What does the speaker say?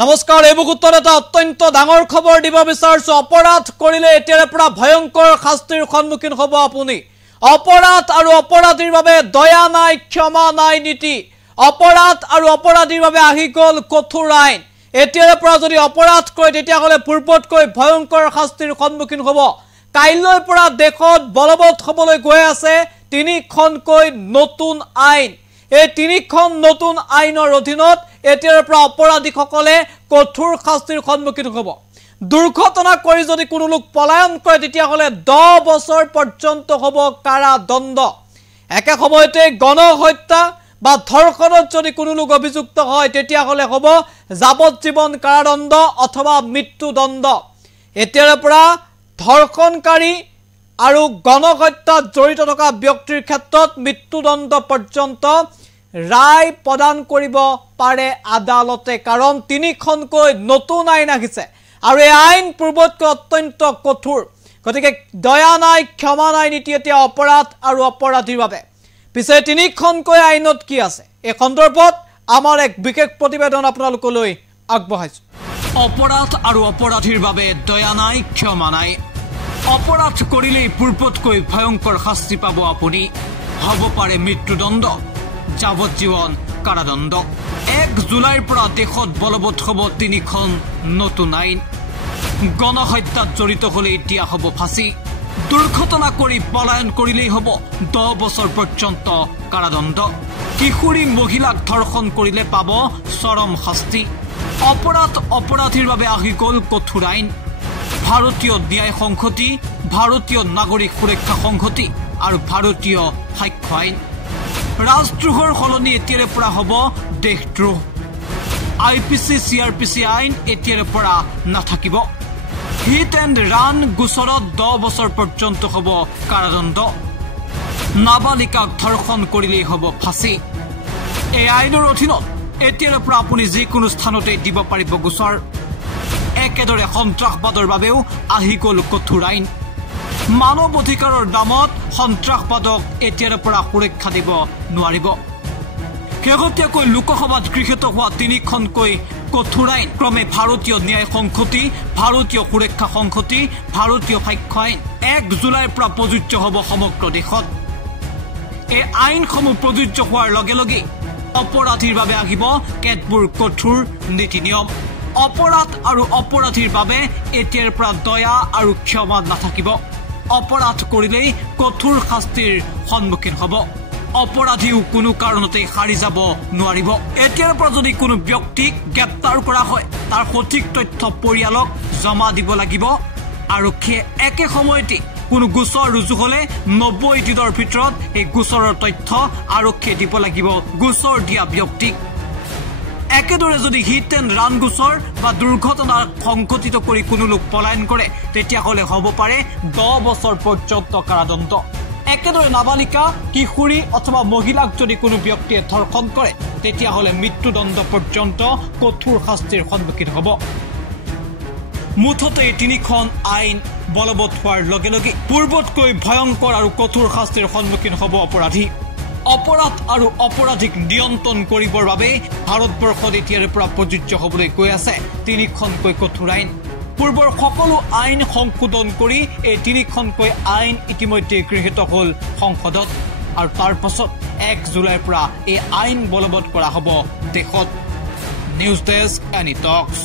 নমস্কাৰ এই মুহূৰ্তত এটা অত্যন্ত ডাঙৰ খবৰ দিব বিচাৰিছো অপৰাধ কৰিলে এতিয়াৰে পৰা ভয়ংকৰ শাস্তিৰ সন্মুখীন হ'ব আপুনি অপৰাধ আৰু অপৰাধীৰ বাবে দয়া নাই ক্ষমা নাই নীতি অপৰাধ আৰু অপৰাধীৰ বাবে আহি গল কঠোৰ আইন এতিয়াৰে পৰা যদি অপৰাধ কৰে তেতিয়া হলে পূৰ্বতকৈ ভয়ংকৰ শাস্তিৰ সন্মুখীন হ'ব কাইলৈৰ পৰা দেশত বলবৎ হ'বলৈ গৈ আছে তিনিখনকৈ নতুন আইন এই তিনিখন নতুন আইনৰ অধীনত এতিয়াৰ পৰা অপৰাধীসকলে কঠোৰ শাস্তিৰ সন্মুখীন হ'ব দুৰ্ঘটনা কৰি যদি কোনো লোক পলায়ন কৰে তেতিয়া হলে 10 বছৰ পৰ্যন্ত হ'ব কাৰাদণ্ড একে সময়তে গণহত্যা বা ধৰ্ষণত যদি কোনো লোক অভিযুক্ত হয় তেতিয়া হলে হ'ব যাৱজ্জীৱন কাৰাদণ্ড অথবা মৃত্যুদণ্ড এতিয়াৰ পৰা ধৰ্ষণকাৰী আৰু গণহত্যাত জড়িত থকা ব্যক্তিৰ ক্ষেত্ৰত মৃত্যুদণ্ড পৰ্যন্ত ৰায় প্ৰদান কৰিব পাৰে আদালতে কাৰণ তিনিখনকৈ নতুন আইন আহিছে আৰু এই আইন পূৰ্বতকৈ অত্যন্ত কঠোৰ গতিকে দয়া নাই ক্ষমা নাই নীতি এতিয়া অপৰাধ আৰু অপৰাধীৰ বাবে পিছে তিনিখনকৈ আইনত কি আছে এই সন্দৰ্ভত আমাৰ এক বিশেষ প্ৰতিবেদন আপোনালোকলৈ আগবঢ়াইছো অপৰাধ আৰু অপৰাধীৰ বাবে দয়া নাই ক্ষমা নাই অপৰাধ কৰিলে পূৰ্বতকৈ ভয়ংকৰ শাস্তি পাব আপুনি হ'ব পাৰে মৃত্যুদণ্ড যাৱজ্জীৱন কাৰাদণ্ড 1 জুলাইৰ পৰা দেশত বলবৎ হ'ব তিনিখন নতুন আইন গণহত্যাত জড়িত হলে এতিয়া হ'ব ফাঁচি দুৰ্ঘটনা কৰি পলায়ন কৰিলেই হ'ব 10 বছৰ পৰ্যন্ত কাৰাদণ্ড কিশোৰী মহিলাক ধৰ্ষণ কৰিলে পাব চৰম শাস্তি অপৰাধ অপৰাধীৰ বাবে আহি গল কঠোৰ আইন ভাৰতীয় ন্যায় সংহতি ভাৰতীয় নাগৰিক সুৰক্ষা সংহতি আৰু ভাৰতীয় সাক্ষ্য আইন ৰাষ্ট্ৰদ্ৰোহৰ সলনি এতিয়াৰে পৰা হ'ব দেশদ্ৰোহ আইপিসি সিআৰপিসি আইন এতিয়াৰে পৰা নাথাকিব হিট এণ্ড ৰান গোচৰত 10 বছৰ পৰ্যন্ত হ'ব কাৰাদণ্ড নাবালিকাক ধৰ্ষণ কৰিলেই হ'ব ফাঁচি এই আইনৰ অধীনত এতিয়াৰে পৰা আপুনি যিকোনো স্থানতে দিব পাৰিব গোচৰ একেদৰে সন্ত্ৰাসবাদৰ বাবেও আহি গল কঠোৰ আইন মানৱ অধিকাৰৰ নামত সন্ত্ৰাসবাদক এতিয়াৰে পৰা সুৰক্ষা দিব নোৱাৰিব শেহতীয়াকৈ লোকসভাত গৃহীত হোৱা তিনিখনকৈ কঠোৰ আইন ক্ৰমে ভাৰতীয় ন্যায় সংহতি ভাৰতীয় সুৰক্ষা সংহতি ভাৰতীয় সাক্ষ্য আইন 1 জুলাইৰ পৰা প্ৰযোজ্য হ'ব সমগ্ৰ দেশত এই আইনসমূহ প্ৰযোজ্য হোৱাৰ লগে লগে অপৰাধীৰ বাবে আহিব কেতবোৰ কঠোৰ নীতি নিয়ম অপৰাধ আৰু অপৰাধীৰ বাবে এতিয়াৰ পৰা দয়া আৰু ক্ষমা নাথাকিব অপৰাধ কৰিলেই কঠোৰ শাস্তিৰ সন্মুখীন হ'ব অপৰাধীও কোনো কাৰণতে হাৰি যাব নোৱাৰিব এতিয়াৰ পৰা যদি কোনো ব্যক্তিক গ্ৰেপ্তাৰ কৰা হয় তাৰ সঠিক তথ্য পৰিয়ালক জমা দিব লাগিব আৰক্ষীয়ে একে সময়তে কোনো গোচৰ ৰুজু হলে 90 দিনৰ ভিতৰত এই গোচৰৰ তথ্য আৰক্ষীয়ে দিব লাগিব গোচৰ দিয়া ব্যক্তিক একেদৰে যদি হিট এণ্ড ৰান গোচৰ বা দুৰ্ঘটনা সংঘটিত কৰি কোনো লোক পলায়ন কৰে তেতিয়া হলে হ'ব পাৰে 10 বছৰ পৰ্যন্ত কাৰাদণ্ড একেদৰে নাবালিকা কিশোৰী অথবা মহিলাক যদি কোনো ব্যক্তিয়ে ধৰ্ষণ কৰে তেতিয়া হলে মৃত্যুদণ্ড পৰ্যন্ত কঠোৰ শাস্তিৰ সন্মুখীন হ'ব মুঠতে তিনিখন আইন বলবৎ হোৱাৰ লগে লগে পূৰ্বতকৈ ভয়ংকৰ আৰু কঠোৰ শাস্তিৰ সন্মুখীন হ'ব অপৰাধী অপৰাধ আৰু অপৰাধীক নিয়ন্ত্ৰণ কৰিবৰ বাবে ভাৰতবৰ্ষত এতিয়াৰে পৰা প্ৰযোজ্য হ'বলৈ গৈ আছে তিনিখনকৈ কঠোৰ আইন পূৰ্বৰ সকলো আইন সংশোধন কৰি এই তিনিখনকৈ আইন ইতিমধ্যে গৃহীত হ'ল সংসদত আৰু তাৰ পাছত 1 জুলাইৰ পৰা এই আইন বলবৎ কৰা হ'ব দেশত নিউজ ডেস্ক এনি টক্স